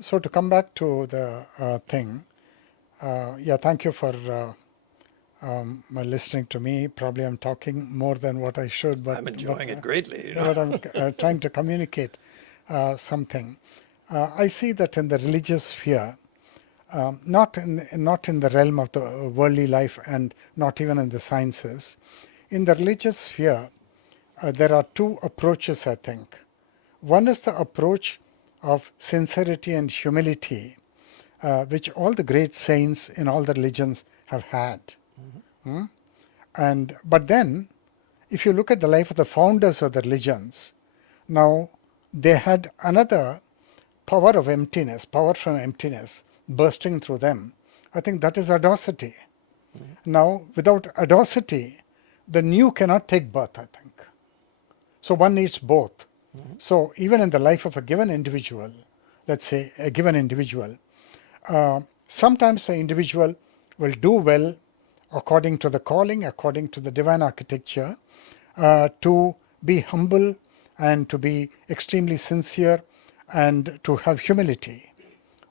So to come back to the thing, thank you for listening to me. Probably I'm talking more than what I should, but I'm enjoying it greatly. but I'm trying to communicate something. I see that in the religious sphere, not in the realm of the worldly life and not even in the sciences. In the religious sphere, there are two approaches, I think. One is the approach of sincerity and humility, which all the great saints in all the religions have had. But then, if you look at the life of the founders of the religions, now they had another power of emptiness, power from emptiness bursting through them. I think that is audacity. Now, without audacity, the new cannot take birth, I think. So one needs both. So even in the life of a given individual, let's say a given individual, sometimes the individual will do well according to the calling, according to the divine architecture, to be humble and to be extremely sincere and to have humility.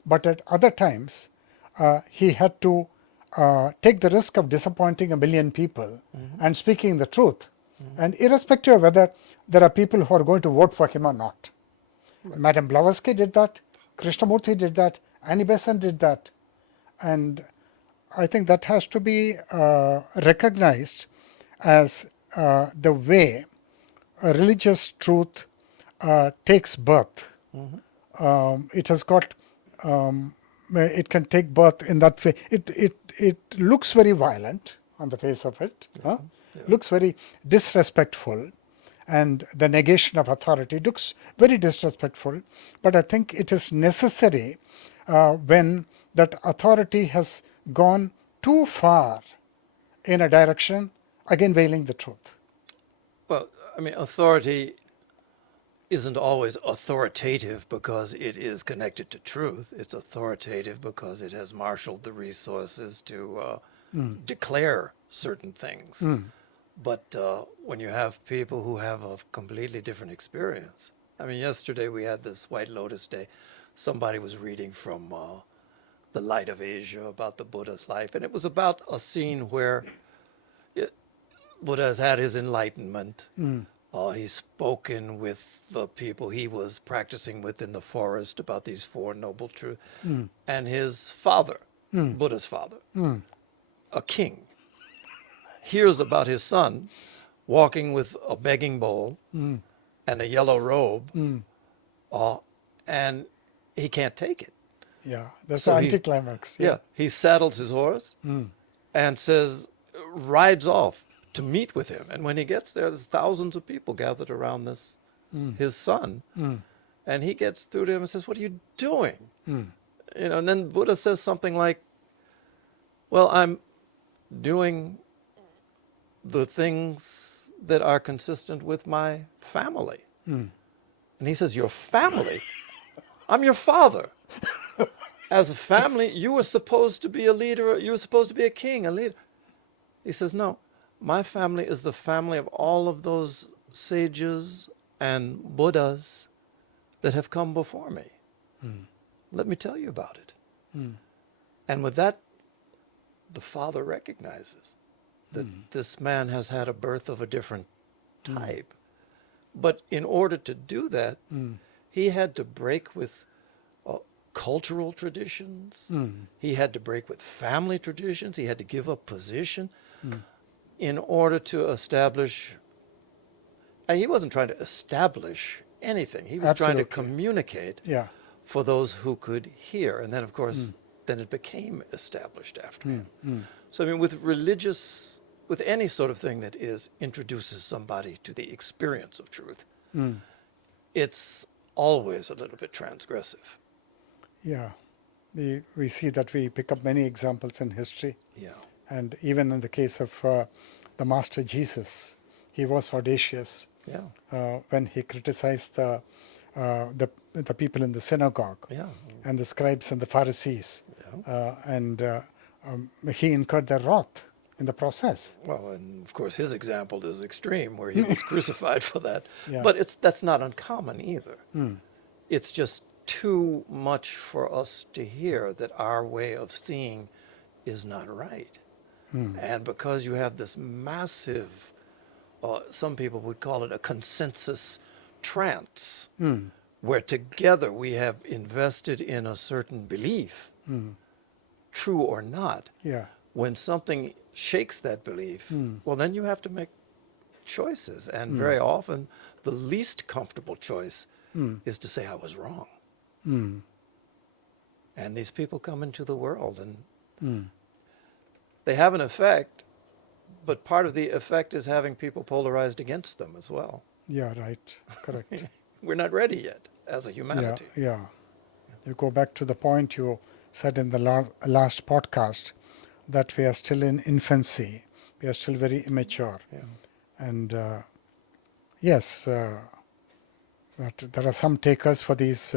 But at other times, he had to take the risk of disappointing a million people and speaking the truth. And irrespective of whether there are people who are going to vote for him or not. Madam Blavatsky did that, Krishnamurti did that, Annie Besant did that. And I think that has to be recognized as the way a religious truth takes birth. It has got, it can take birth in that way. It looks very violent on the face of it, looks very disrespectful, and the negation of authority looks very disrespectful. But I think it is necessary when that authority has gone too far in a direction, again veiling the truth. Well, I mean, authority isn't always authoritative because it is connected to truth. It's authoritative because it has marshaled the resources to declare certain things. But when you have people who have a completely different experience, I mean, yesterday we had this White Lotus Day. Somebody was reading from The Light of Asia about the Buddha's life, and it was about a scene where Buddha has had his enlightenment. He's spoken with the people he was practicing with in the forest about these Four Noble Truths. And his father, Buddha's father, a king, hears about his son walking with a begging bowl and a yellow robe, and he can't take it. Yeah, that's So the he- anticlimax. Yeah, he saddles his horse and rides off to meet with him. And when he gets there, there's thousands of people gathered around this, his son. And he gets through to him and says, "What are you doing?" And then Buddha says something like, "Well, I'm doing the things that are consistent with my family." And he says, "Your family? I'm your father. As a family, you were supposed to be a leader. You were supposed to be a king, a leader." He says, "No, my family is the family of all of those sages and Buddhas that have come before me. Let me tell you about it." And with that, the father recognizes that this man has had a birth of a different type. But in order to do that, he had to break with cultural traditions. He had to break with family traditions. He had to give up position in order to establish. And he wasn't trying to establish anything. He was trying to communicate for those who could hear. And then, of course, then it became established after him. So, I mean, with any sort of thing that introduces somebody to the experience of truth, it's always a little bit transgressive. Yeah, we see that we pick up many examples in history. Yeah. And even in the case of the Master Jesus, he was audacious when he criticized the people in the synagogue and the scribes and the Pharisees. And he incurred their wrath in the process. Well, and of course his example is extreme, where he was crucified for that. Yeah. But that's not uncommon either. It's just too much for us to hear that our way of seeing is not right. And because you have this massive, some people would call it a consensus trance, where together we have invested in a certain belief, true or not. Yeah. When something shakes that belief, well, then you have to make choices. And very often, the least comfortable choice is to say, I was wrong. And these people come into the world and they have an effect, but part of the effect is having people polarized against them as well. Yeah, right. Correct. We're not ready yet as a humanity. Yeah. You go back to the point you said in the last podcast that we are still in infancy. We are still very immature. Yeah. And yes, that there are some takers for these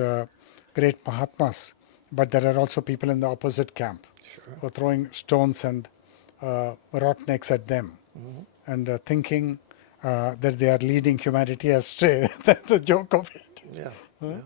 great Mahatmas, but there are also people in the opposite camp Sure. who are throwing stones and rottnecks at them and thinking that they are leading humanity astray. That's the joke of it. Yeah. Yeah.